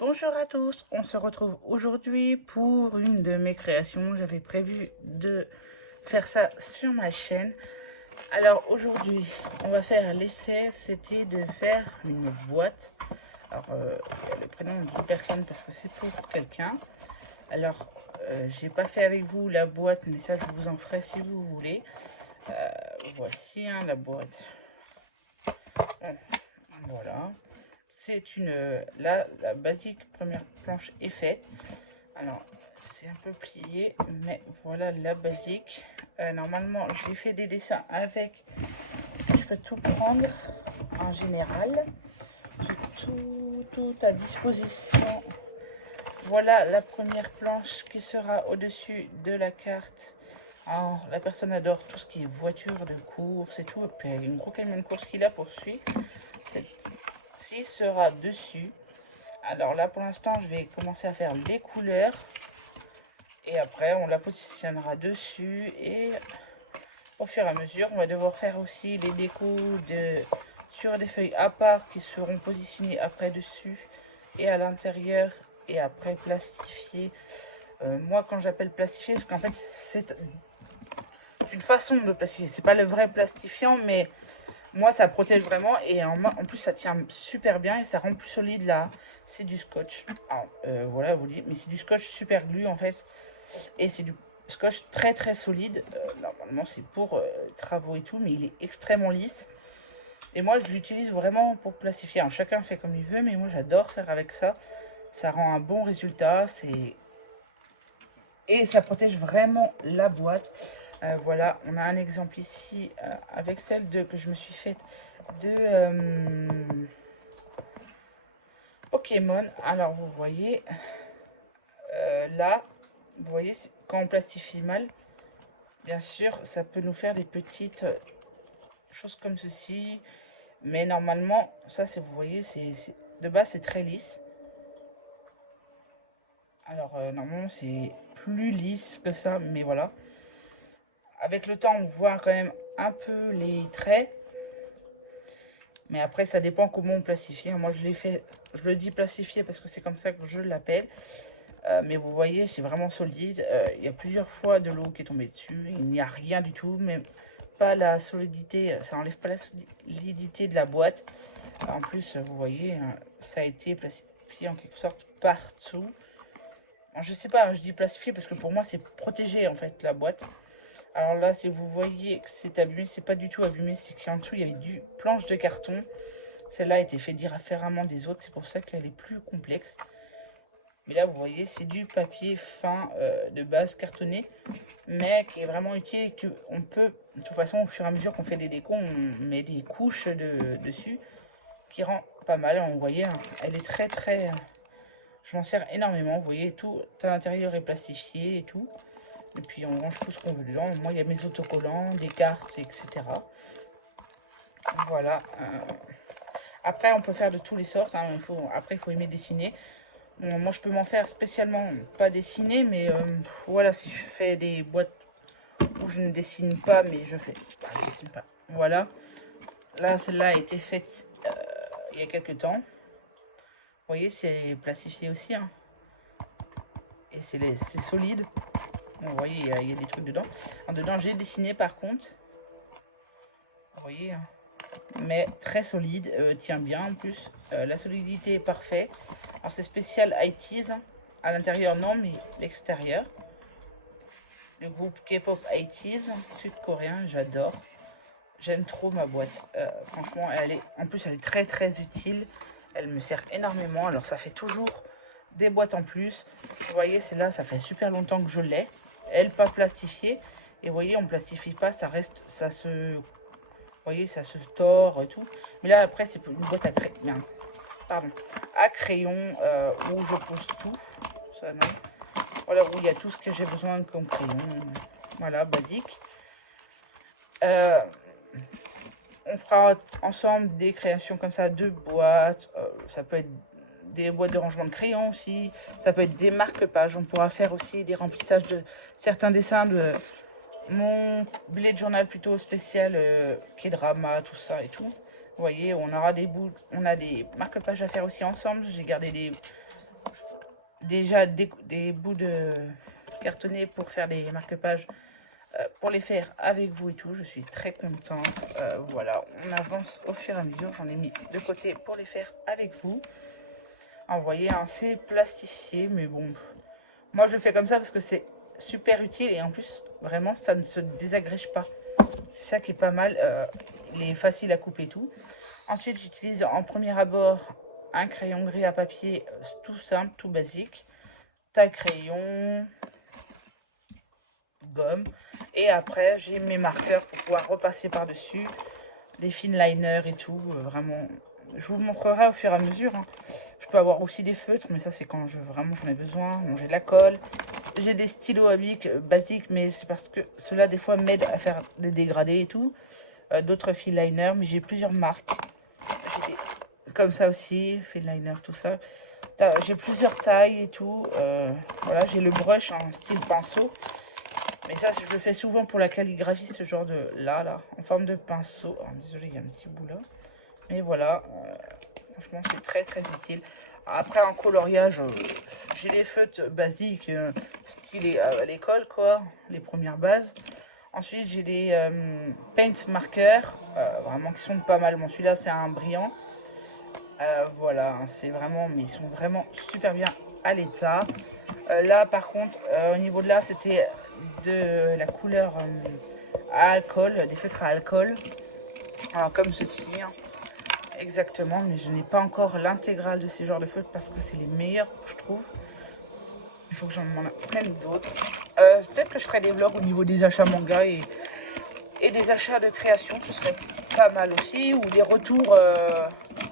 Bonjour à tous, on se retrouve aujourd'hui pour une de mes créations. J'avais prévu de faire ça sur ma chaîne. Alors aujourd'hui, on va faire l'essai, c'était de faire une boîte. Alors, il y a le prénom d'une personne parce que c'est pour quelqu'un. Alors, j'ai pas fait avec vous la boîte, mais ça je vous en ferai si vous voulez. Voici la boîte. Voilà. C'est une... Là, la basique première planche est faite. Alors, c'est un peu plié, mais voilà la basique. Normalement, j'ai fait des dessins avec. Je peux tout prendre en général. J'ai tout à disposition. Voilà la première planche qui sera au-dessus de la carte. Alors, la personne adore tout ce qui est voiture de course et tout. Et puis, il y a une gros camion de course qui la poursuit. Celle-ci sera dessus. Alors là, pour l'instant, je vais commencer à faire les couleurs. Et après, on la positionnera dessus. Et au fur et à mesure, on va devoir faire aussi les décos sur des feuilles à part qui seront positionnées après dessus et à l'intérieur. Et après, plastifier. Moi, quand j'appelle plastifier, parce qu'en fait, c'est une façon de plastifier. C'est pas le vrai plastifiant, mais moi, ça protège vraiment. Et en plus, ça tient super bien et ça rend plus solide là. C'est du scotch. Alors, voilà, vous dites, mais c'est du scotch super glu en fait. Et c'est du scotch très très solide. Normalement, c'est pour travaux et tout, mais il est extrêmement lisse. Et moi, je l'utilise vraiment pour plastifier. Alors, chacun fait comme il veut, mais moi, j'adore faire avec ça. Ça rend un bon résultat. Et ça protège vraiment la boîte. Voilà, on a un exemple ici avec celle que je me suis faite de Pokémon. Alors, vous voyez, là, vous voyez, quand on plastifie mal, bien sûr, ça peut nous faire des petites choses comme ceci. Mais normalement, ça, vous voyez, de base, c'est très lisse. Alors, normalement, c'est plus lisse que ça, mais voilà. Avec le temps, on voit quand même un peu les traits. Mais après, ça dépend comment on plastifie. Moi, je le dis plastifié parce que c'est comme ça que je l'appelle. Mais vous voyez, c'est vraiment solide. Il y a plusieurs fois de l'eau qui est tombée dessus. Il n'y a rien du tout, même pas la solidité. Ça enlève pas la solidité de la boîte. En plus, vous voyez, ça a été plastifié en quelque sorte partout. Alors, je sais pas, je dis plastifié parce que pour moi, c'est protégé en fait la boîte. Alors là, si vous voyez que c'est abîmé, c'est pas du tout abîmé, c'est qu'en dessous, il y avait du planche de carton. Celle-là a été faite différemment des autres, c'est pour ça qu'elle est plus complexe. Mais là, vous voyez, c'est du papier fin de base cartonné, mais qui est vraiment utile et qu'on peut, de toute façon, au fur et à mesure qu'on fait des décos, on met des couches dessus, qui rend pas mal. Vous voyez, hein, elle est très très... je m'en sers énormément, vous voyez, tout à l'intérieur est plastifié et tout. Et puis on range tout ce qu'on veut dedans. Moi, il y a mes autocollants, des cartes, etc. Voilà. Après, on peut faire de tous les sortes. Hein. Après, il faut aimer dessiner. Bon, moi, je peux m'en faire spécialement pas dessiner, mais voilà, si je fais des boîtes où je ne dessine pas, mais je dessine pas. Voilà. Là, celle-là a été faite il y a quelques temps. Vous voyez, c'est plastifié aussi. Hein. Et c'est solide. Bon, vous voyez, il y a des trucs dedans. En dedans, j'ai dessiné par contre. Vous voyez, hein. Mais très solide, tient bien en plus. La solidité est parfaite. Alors c'est spécial IT's. À l'intérieur non, mais l'extérieur. le groupe K-pop 80s, sud-coréen, j'adore. J'aime trop ma boîte. Franchement, en plus, elle est très très utile. Elle me sert énormément. Alors, ça fait toujours des boîtes en plus. Vous voyez, celle-là, ça fait super longtemps que je l'ai. Elle pas plastifiée. Et vous voyez, on ne plastifie pas, ça reste, ça se... Vous voyez, ça se tord et tout. Mais là, après, c'est une boîte à crayon. Pardon. À crayon, où je pose tout. Ça, non. Voilà, où il y a tout ce que j'ai besoin comme crayon. Voilà, basique. On fera ensemble des créations comme ça de boîtes. Ça peut être des boîtes de rangement de crayons aussi. Ça peut être des marque-pages. On pourra faire aussi des remplissages de certains dessins de mon bullet journal plutôt spécial K-drama, tout ça et tout. Vous voyez, on aura des bouts, on a des marque-pages à faire aussi ensemble. J'ai gardé déjà des bouts de cartonné pour faire des marque-pages. Pour les faire avec vous et tout, je suis très contente. Voilà, on avance au fur et à mesure. J'en ai mis de côté pour les faire avec vous. Vous voyez, hein, c'est plastifié, mais bon, moi je fais comme ça parce que c'est super utile et en plus, vraiment, ça ne se désagrège pas. C'est ça qui est pas mal. Il est facile à couper et tout. Ensuite, j'utilise en premier abord un crayon gris à papier tout simple, tout basique. Taille crayon, gomme. Et après, j'ai mes marqueurs pour pouvoir repasser par-dessus. Des finliners et tout. Vraiment, je vous montrerai au fur et à mesure. Hein. Je peux avoir aussi des feutres, mais ça, c'est quand vraiment j'en ai besoin. Bon, j'ai de la colle. J'ai des stylos à bic basiques, mais c'est parce que cela, des fois, m'aide à faire des dégradés et tout. D'autres finliners, mais j'ai plusieurs marques. J'ai des comme ça aussi, finliner, tout ça. J'ai plusieurs tailles et tout. Voilà, j'ai le brush en style pinceau. Mais ça, je le fais souvent pour la calligraphie, ce genre de là, en forme de pinceau. Oh, désolé, il y a un petit bout là. Mais voilà, franchement, c'est très très utile. Après, en coloriage, j'ai les feutres basiques, style à l'école, quoi, les premières bases. Ensuite, j'ai les paint markers, vraiment qui sont pas mal. Bon, celui-là, c'est un brillant. Voilà, c'est vraiment, mais ils sont vraiment super bien à l'état. Là, par contre, au niveau de là, c'était de la couleur à alcool, des feutres à alcool. Alors, comme ceci, hein, exactement, mais je n'ai pas encore l'intégrale de ces genres de feutres parce que c'est les meilleurs, je trouve. Il faut que j'en prenne d'autres. Peut-être que je ferai des vlogs au niveau des achats manga et des achats de création, ce serait pas mal aussi. Ou des retours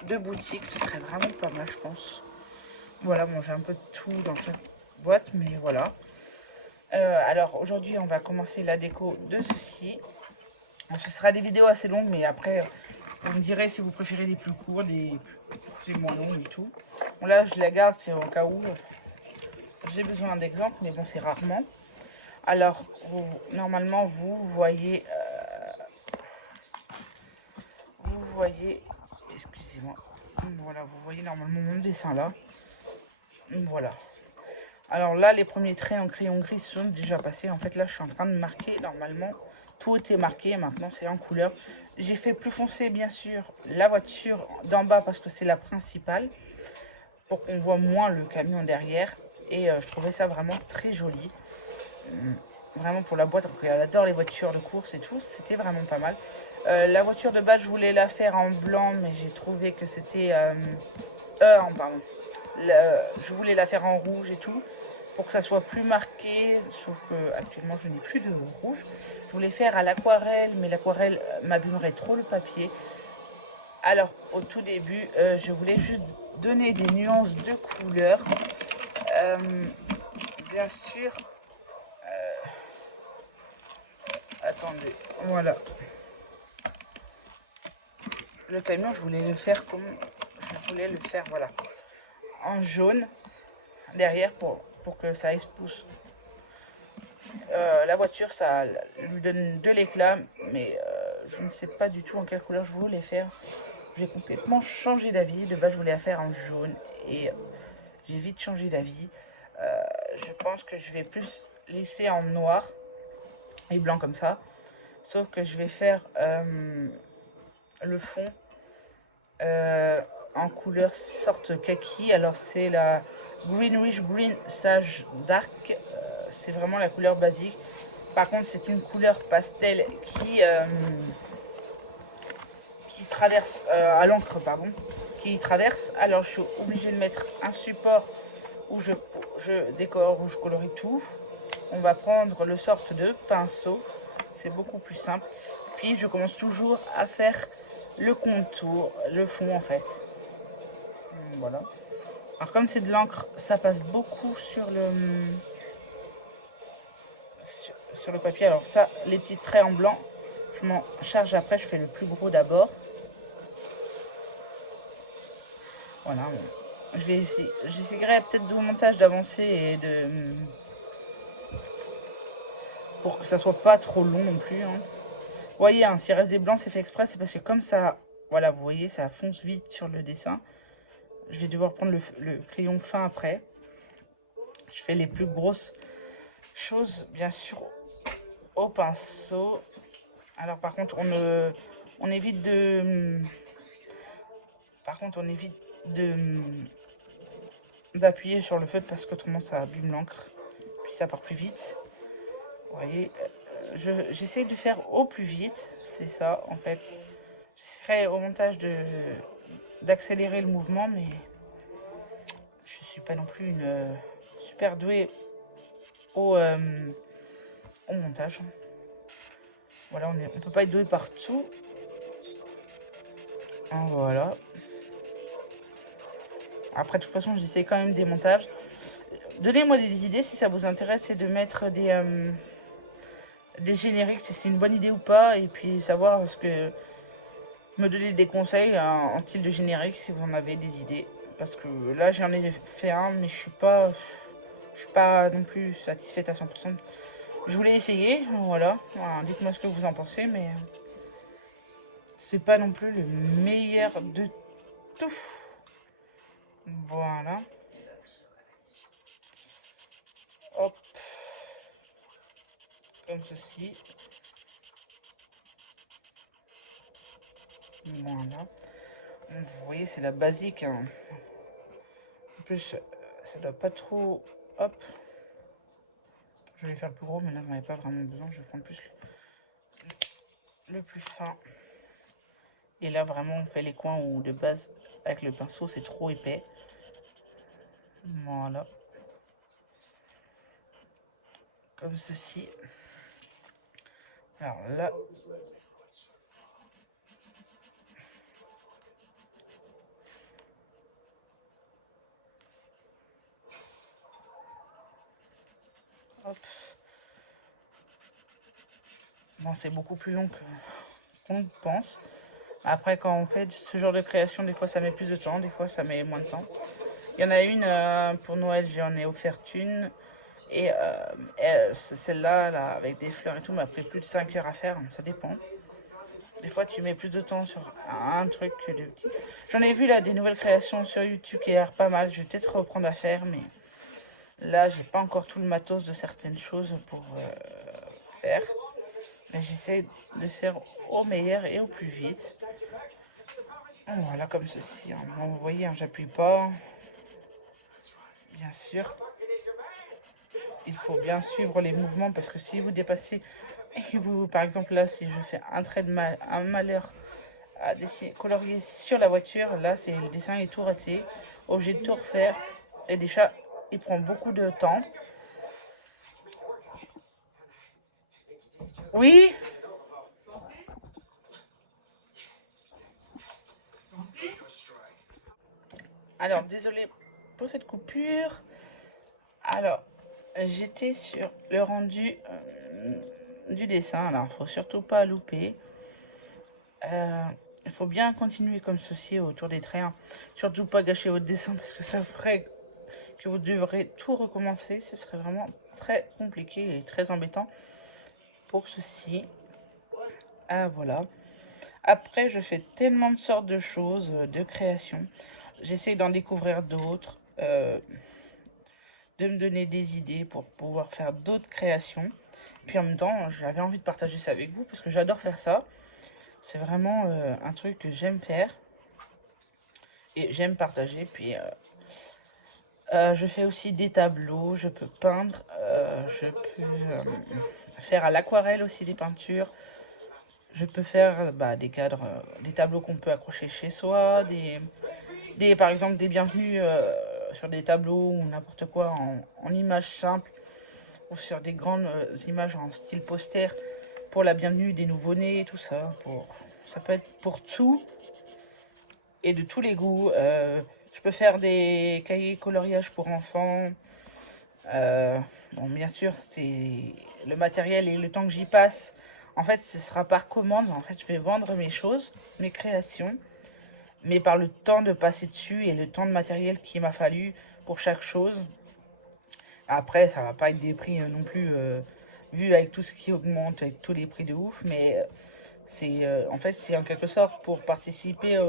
de boutique, ce serait vraiment pas mal, je pense. Voilà, bon, j'ai un peu de tout dans chaque boîte, mais voilà. Alors aujourd'hui, on va commencer la déco de ceci. Bon, ce sera des vidéos assez longues, mais après, vous me direz si vous préférez des plus courts, des moins longues et tout. Bon, là, je la garde, c'est au cas où j'ai besoin d'exemples, mais bon, c'est rarement. Alors, normalement, vous voyez, excusez-moi, voilà, vous voyez normalement mon dessin là. Voilà. Alors là, les premiers traits en crayon gris sont déjà passés. En fait, là, je suis en train de marquer. Normalement, tout était marqué. Maintenant, c'est en couleur. J'ai fait plus foncé, bien sûr, la voiture d'en bas parce que c'est la principale. Pour qu'on voit moins le camion derrière. Et je trouvais ça vraiment très joli. Vraiment pour la boîte. Elle adore les voitures de course et tout. C'était vraiment pas mal. La voiture de base, je voulais la faire en blanc. Mais j'ai trouvé que c'était... pardon. Je voulais la faire en rouge et tout pour que ça soit plus marqué, sauf que actuellement je n'ai plus de rouge. Je voulais faire à l'aquarelle, mais l'aquarelle m'abîmerait trop le papier. Alors au tout début, je voulais juste donner des nuances de couleurs. Bien sûr, attendez, voilà. Le camion, je voulais le faire comme je voulais le faire, voilà, en jaune derrière pour que ça expose. La voiture, ça lui donne de l'éclat, mais je ne sais pas du tout en quelle couleur je voulais faire. J'ai complètement changé d'avis. De base, je voulais la faire en jaune et j'ai vite changé d'avis. Je pense que je vais plus laisser en noir et blanc comme ça. Sauf que je vais faire le fond en couleur sorte kaki. Alors, c'est la Greenwich Green Sage Dark. C'est vraiment la couleur basique. Par contre, c'est une couleur pastel qui traverse à l'encre, pardon, qui traverse. Alors, je suis obligée de mettre un support où je décore, où je colorie tout. On va prendre le sorte de pinceau, c'est beaucoup plus simple. Puis, je commence toujours à faire le contour, le fond en fait. Voilà. Alors, comme c'est de l'encre, ça passe beaucoup sur le papier. Alors ça, les petits traits en blanc, je m'en charge après, je fais le plus gros d'abord. Voilà, bon. J'essaierai peut-être au montage d'avancer et pour que ça soit pas trop long non plus. Hein. Vous voyez, hein, s'il reste des blancs, c'est fait exprès, c'est parce que comme ça, voilà, vous voyez, ça fonce vite sur le dessin. Je vais devoir prendre le crayon fin après. Je fais les plus grosses choses, bien sûr, au pinceau. Alors par contre, on évite de... Par contre, on évite d'appuyer sur le feutre parce qu'autrement ça abîme l'encre. Puis ça part plus vite. Vous voyez, j'essaie de faire au plus vite. C'est ça, en fait. J'essaierai au montage d'accélérer le mouvement, mais je suis pas non plus une super douée au montage. Voilà, on peut pas être doué partout. Voilà. Après, de toute façon, j'essaie quand même des montages. Donnez-moi des idées si ça vous intéresse et de mettre des génériques, si c'est une bonne idée ou pas. Et puis savoir ce que... Me donner des conseils en style de générique si vous en avez des idées. Parce que là, j'en ai fait un, mais je suis pas non plus satisfaite à 100%. Je voulais essayer, voilà. Dites-moi ce que vous en pensez, mais c'est pas non plus le meilleur de tout. Voilà. Hop. Comme ceci. Voilà. Vous voyez, c'est la basique. Hein. En plus, ça doit pas trop... Hop. Je vais faire le plus gros, mais là, j'en avais pas vraiment besoin. Je vais prendre plus le plus fin. Et là, vraiment, on fait les coins où de base, avec le pinceau, c'est trop épais. Voilà. Comme ceci. Alors là... Hop. Bon, c'est beaucoup plus long qu'on pense. Après, quand on fait ce genre de création, des fois ça met plus de temps, des fois ça met moins de temps. Il y en a une pour Noël, j'en ai offert une. Et celle-là, là, avec des fleurs et tout, m'a pris plus de 5 heures à faire, ça dépend. Des fois, tu mets plus de temps sur un truc que de petit. J'en ai vu là des nouvelles créations sur YouTube qui a l'air pas mal. Je vais peut-être reprendre à faire, mais là, j'ai pas encore tout le matos de certaines choses pour faire. Mais j'essaie de faire au meilleur et au plus vite. Voilà, comme ceci. Hein. Vous voyez, hein, j'appuie pas. Bien sûr. Il faut bien suivre les mouvements parce que si vous dépassez, et vous, par exemple là, si je fais un trait de un malheur à dessiner, colorier sur la voiture, là, c'est le dessin est tout raté. Obligé de tout refaire. Et déjà, il prend beaucoup de temps. Oui. Alors, désolé pour cette coupure. Alors, j'étais sur le rendu du dessin. Alors, il faut surtout pas louper. Il faut bien continuer comme ceci autour des traits. Hein. Surtout pas gâcher votre dessin parce que ça ferait que vous devrez tout recommencer. Ce serait vraiment très compliqué et très embêtant pour ceci. Voilà. Après, je fais tellement de sortes de choses, de créations. J'essaie d'en découvrir d'autres, de me donner des idées pour pouvoir faire d'autres créations. Puis en même temps, j'avais envie de partager ça avec vous parce que j'adore faire ça. C'est vraiment un truc que j'aime faire et j'aime partager. Puis je fais aussi des tableaux, je peux peindre. je peux faire à l'aquarelle aussi des peintures. Je peux faire des cadres, des tableaux qu'on peut accrocher chez soi, par exemple des bienvenus sur des tableaux ou n'importe quoi en images simples ou sur des grandes images en style poster pour la bienvenue des nouveau-nés, tout ça. Ça peut être pour tout et de tous les goûts. Je peux faire des cahiers coloriage pour enfants. Bon, bien sûr, c'est le matériel et le temps que j'y passe. En fait, ce sera par commande. En fait, je vais vendre mes choses, mes créations, mais par le temps de passer dessus et le temps de matériel qu'il m'a fallu pour chaque chose. Après, ça va pas être des prix non plus vu avec tout ce qui augmente, avec tous les prix de ouf, mais en fait, c'est en quelque sorte pour participer.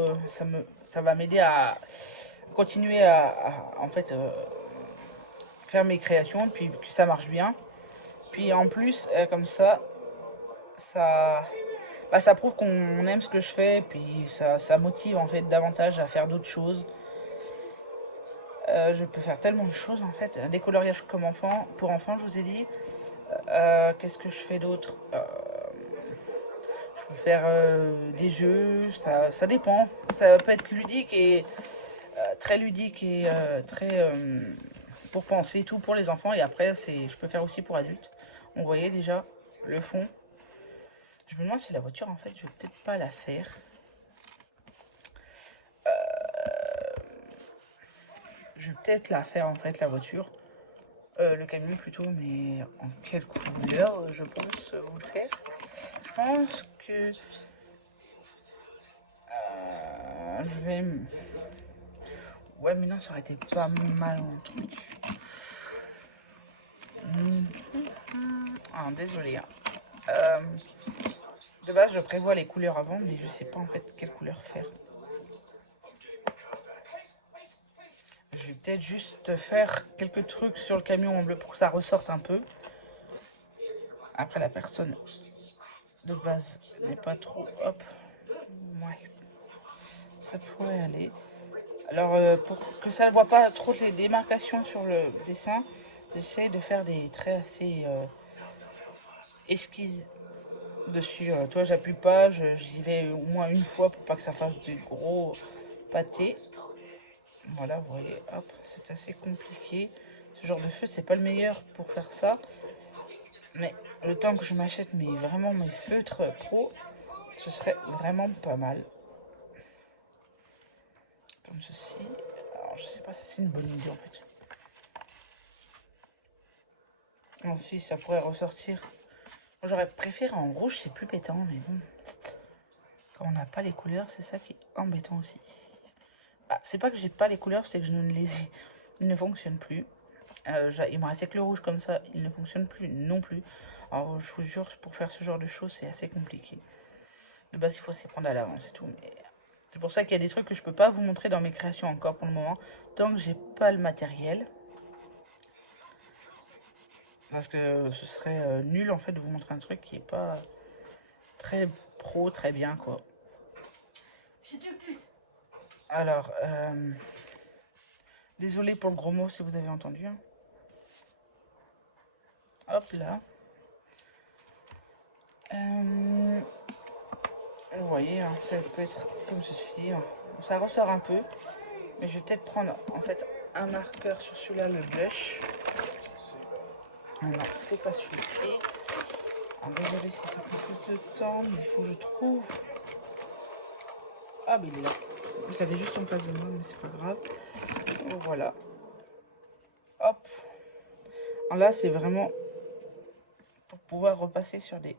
Ça va m'aider à continuer en fait, faire mes créations, puis que ça marche bien. Puis en plus, comme ça, ça prouve qu'on aime ce que je fais, puis ça motive en fait davantage à faire d'autres choses. Je peux faire tellement de choses en fait, des coloriages comme enfant, pour enfants, je vous ai dit. Qu'est-ce que je fais d'autre? Je peux faire des jeux, ça dépend. Ça peut être ludique et très ludique et très pour penser, tout pour les enfants. Et après, je peux faire aussi pour adultes. On voyait déjà le fond. Je me demande si la voiture, en fait, je vais peut-être pas la faire. Je vais peut-être la faire, en fait, la voiture. Le camion plutôt, mais en quelle couleur je pense vous le faire? Je pense que je vais... Ouais, mais non, ça aurait été pas mal un truc. Ah, désolé. Hein. De base, je prévois les couleurs avant, mais je sais pas en fait quelle couleur faire. Je vais peut-être juste faire quelques trucs sur le camion en bleu pour que ça ressorte un peu. Après, la personne de base n'est pas trop... Hop. Ouais. Ça pourrait aller. Alors, pour que ça ne voit pas trop les démarcations sur le dessin, j'essaie de faire des traits assez esquisses dessus. Toi, j'appuie pas, j'y vais au moins une fois pour pas que ça fasse du gros pâté. Voilà, vous voyez, hop, c'est assez compliqué. Ce genre de feutre, c'est pas le meilleur pour faire ça. Mais le temps que je m'achète vraiment mes feutres pro, ce serait vraiment pas mal. Comme ceci. Alors, je sais pas si c'est une bonne idée en fait. Non, si, ça pourrait ressortir. J'aurais préféré en rouge, c'est plus pétant, mais bon. Quand on n'a pas les couleurs, c'est ça qui est embêtant aussi. C'est pas que j'ai pas les couleurs, c'est que je ne les ai. Ils ne fonctionnent plus. Il me restait que le rouge comme ça, il ne fonctionne plus non plus. Alors je vous jure, pour faire ce genre de choses, c'est assez compliqué. De base, il faut s'y prendre à l'avance et tout. Mais c'est pour ça qu'il y a des trucs que je peux pas vous montrer dans mes créations encore pour le moment, tant que j'ai pas le matériel. Parce que ce serait nul en fait de vous montrer un truc qui est pas très pro, très bien quoi. Alors, désolé pour le gros mot si vous avez entendu. Hein. Hop là. Vous voyez, hein, ça peut être comme ceci. Hein. Ça ressort un peu. Mais je vais peut-être prendre en fait un marqueur sur celui-là, le blush. Ah non, c'est pas celui-ci. Désolé si ça prend plus de temps, mais il faut que je trouve. Ah, mais il est là. Je l'avais juste en face de moi, mais c'est pas grave. Donc, voilà. Hop. Alors là, c'est vraiment pour pouvoir repasser sur des...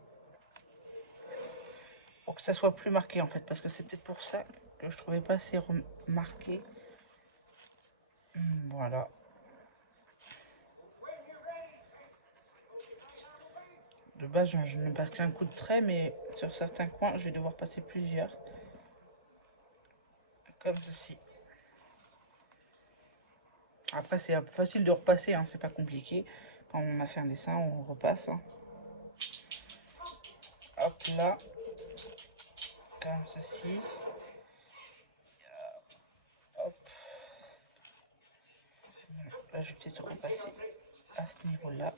Pour que ça soit plus marqué en fait, parce que c'est peut-être pour ça que je trouvais pas assez remarqué. Voilà. De base, je ne passe qu'un coup de trait, mais sur certains coins, je vais devoir passer plusieurs. Comme ceci. Après, c'est facile de repasser, hein, c'est pas compliqué. Quand on a fait un dessin, on repasse. Hein. Hop là. Comme ceci. Hop. Là, je vais peut-être repasser à ce niveau-là.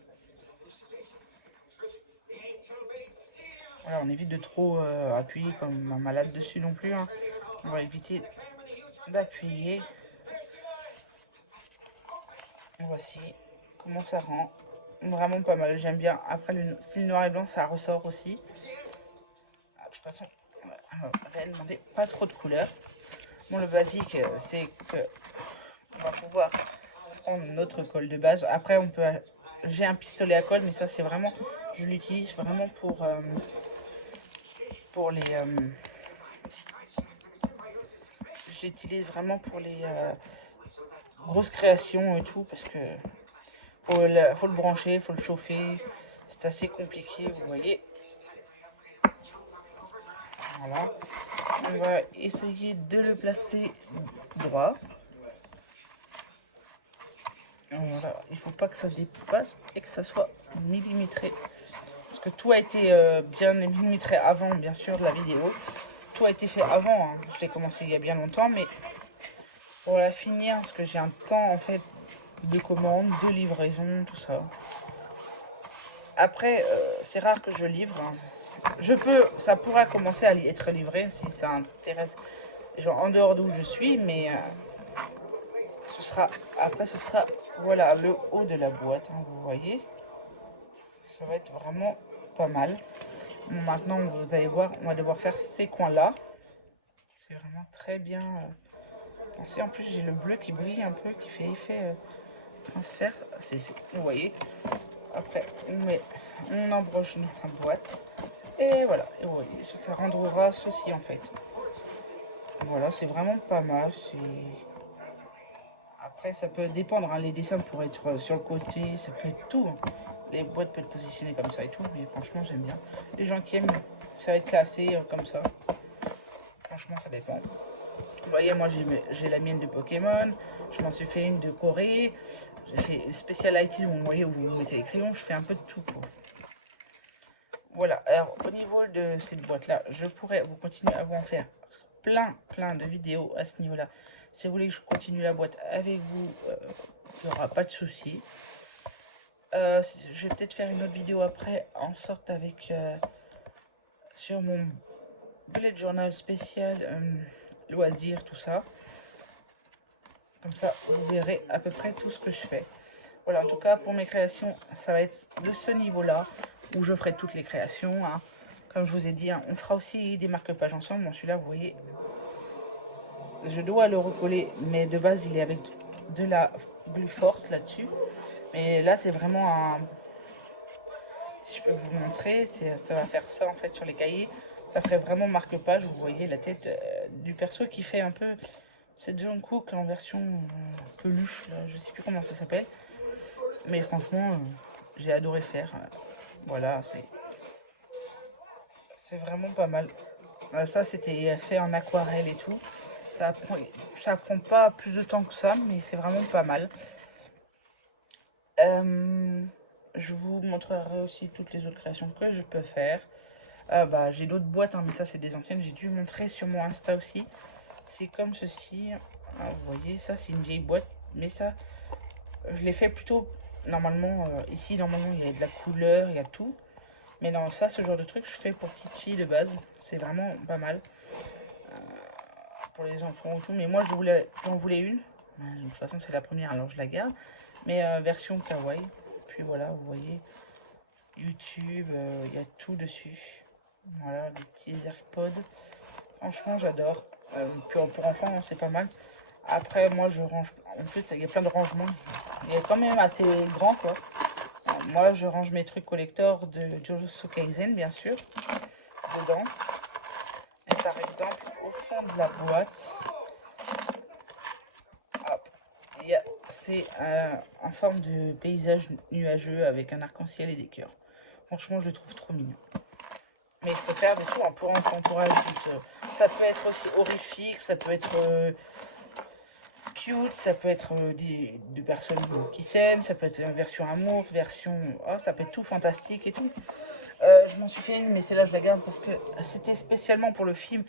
Voilà, on évite de trop appuyer comme un malade dessus non plus. Hein. On va éviter d'appuyer. Voici comment ça rend. Vraiment pas mal, j'aime bien. Après, le style noir et blanc, ça ressort aussi. Ah, de toute façon, on va demander pas trop de couleurs. Bon, le basique, c'est que on va pouvoir prendre notre colle de base. Après, on peut. J'ai un pistolet à colle, mais ça, c'est vraiment. Je l'utilise vraiment pour les. Je l'utilise vraiment pour les grosses créations et tout, parce que faut le brancher, faut le chauffer. C'est assez compliqué, vous voyez. Voilà. On va essayer de le placer droit. Voilà. Il ne faut pas que ça dépasse et que ça soit millimétré. Parce que tout a été bien millimétré avant, bien sûr, de la vidéo. Tout a été fait avant. Hein. Je l'ai commencé il y a bien longtemps, mais pour la finir, parce que j'ai un temps en fait de commande, de livraison, tout ça. Après, c'est rare que je livre. Hein. Ça pourra commencer à être livré si ça intéresse les gens en dehors d'où je suis, mais après ce sera, voilà, le haut de la boîte, hein, vous voyez. Ça va être vraiment pas mal. Bon, maintenant, vous allez voir, on va devoir faire ces coins-là. C'est vraiment très bien pensé. En plus, j'ai le bleu qui brille un peu, qui fait effet transfert. Vous voyez. Après, on embroche notre boîte. Et voilà, et vous voyez, ça rendra ceci en fait. Voilà, c'est vraiment pas mal. Après, ça peut dépendre, hein, les dessins pourraient être sur le côté, ça peut être tout. Hein. Les boîtes peuvent être positionnées comme ça et tout, mais franchement, j'aime bien. Les gens qui aiment, ça va être classé comme ça. Franchement, ça dépend. Vous voyez, moi, j'ai la mienne de Pokémon. Je m'en suis fait une de Corée. J'ai fait Special IT, vous voyez, où vous mettez les crayons. Je fais un peu de tout, quoi. Voilà, alors au niveau de cette boîte-là, je pourrais vous continuer à vous en faire plein de vidéos à ce niveau-là. Si vous voulez que je continue la boîte avec vous, il n'y aura pas de souci. Je vais peut-être faire une autre vidéo après, en sorte avec sur mon bullet journal spécial loisirs, tout ça. Comme ça, vous verrez à peu près tout ce que je fais. Voilà, en tout cas, pour mes créations, ça va être de ce niveau-là, où je ferai toutes les créations. Hein. Comme je vous ai dit, hein, on fera aussi des marque-pages ensemble. Bon, celui-là, vous voyez, je dois le recoller, mais de base, il est avec de la glue forte là-dessus. Mais là, c'est vraiment un... Si je peux vous montrer, ça va faire ça, en fait, sur les cahiers. Ça ferait vraiment marque-page. Vous voyez la tête du perso qui fait un peu... C'est Jungkook en version peluche, là. Je sais plus comment ça s'appelle. Mais franchement, j'ai adoré faire. Voilà, c'est vraiment pas mal. Ça, c'était fait en aquarelle et tout. Ça prend pas plus de temps que ça, mais c'est vraiment pas mal. Je vous montrerai aussi toutes les autres créations que je peux faire. Bah, j'ai d'autres boîtes, hein, mais ça, c'est des anciennes. J'ai dû montrer sur mon Insta aussi. C'est comme ceci. Ah, vous voyez, ça, c'est une vieille boîte. Mais ça, je l'ai fait plutôt... Normalement, ici, normalement, il y a de la couleur, il y a tout. Mais non, ça, ce genre de truc, je fais pour petites filles de base. C'est vraiment pas mal. Pour les enfants ou tout. Mais moi, j'en voulais une. De toute façon, c'est la première, alors je la garde. Mais version kawaii. Puis voilà, vous voyez. YouTube, il y a tout dessus. Voilà, des petits AirPods. Franchement, j'adore. Puis pour enfants, c'est pas mal. Après, moi, je range. En plus, il y a plein de rangements. Il est quand même assez grand, quoi. Moi, je range mes trucs collector de Jujutsu Kaisen, bien sûr, dedans. Et par exemple, au fond de la boîte, c'est en forme de paysage nuageux avec un arc-en-ciel et des cœurs. Franchement, je le trouve trop mignon. Mais je peux faire des trucs pour enfants, pour adultes. Ça peut être aussi horrifique, ça peut être cute, ça peut être des personnes qui s'aiment, ça peut être une version amour, version... Oh, ça peut être tout fantastique et tout. Je m'en suis fait une, mais celle-là je la garde parce que c'était spécialement pour le film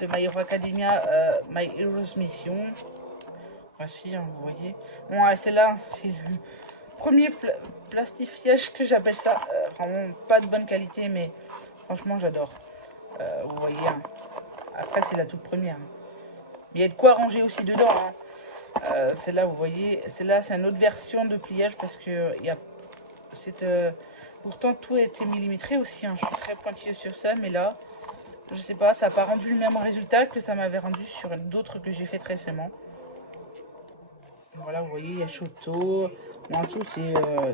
de My Hero Academia, My Hero's Mission. Voici, hein, vous voyez. Bon, celle-là, premier plastifiage que j'appelle ça. Vraiment pas de bonne qualité, mais franchement j'adore. Vous voyez, hein. Après c'est la toute première. Il y a de quoi ranger aussi dedans. Hein. Celle-là, vous voyez, celle-là c'est une autre version de pliage parce que il y a pourtant tout a été millimétré aussi. Hein. Je suis très pointilleuse sur ça, mais là, je sais pas, ça n'a pas rendu le même résultat que ça m'avait rendu sur d'autres que j'ai fait récemment. Voilà, vous voyez, il y a Shoto. En dessous, c'est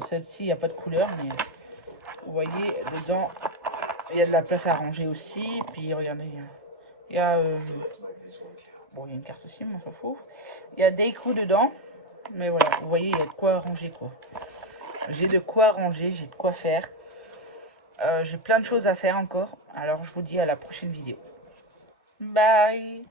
celle-ci, il n'y a pas de couleur, mais vous voyez, dedans, il y a de la place à ranger aussi. Puis regardez, il y a bon, il y a une carte aussi, mais on s'en fout. Il y a Deiku dedans, mais voilà, vous voyez, il y a de quoi ranger, quoi. J'ai de quoi ranger, j'ai de quoi faire. J'ai plein de choses à faire encore. Alors, je vous dis à la prochaine vidéo. Bye!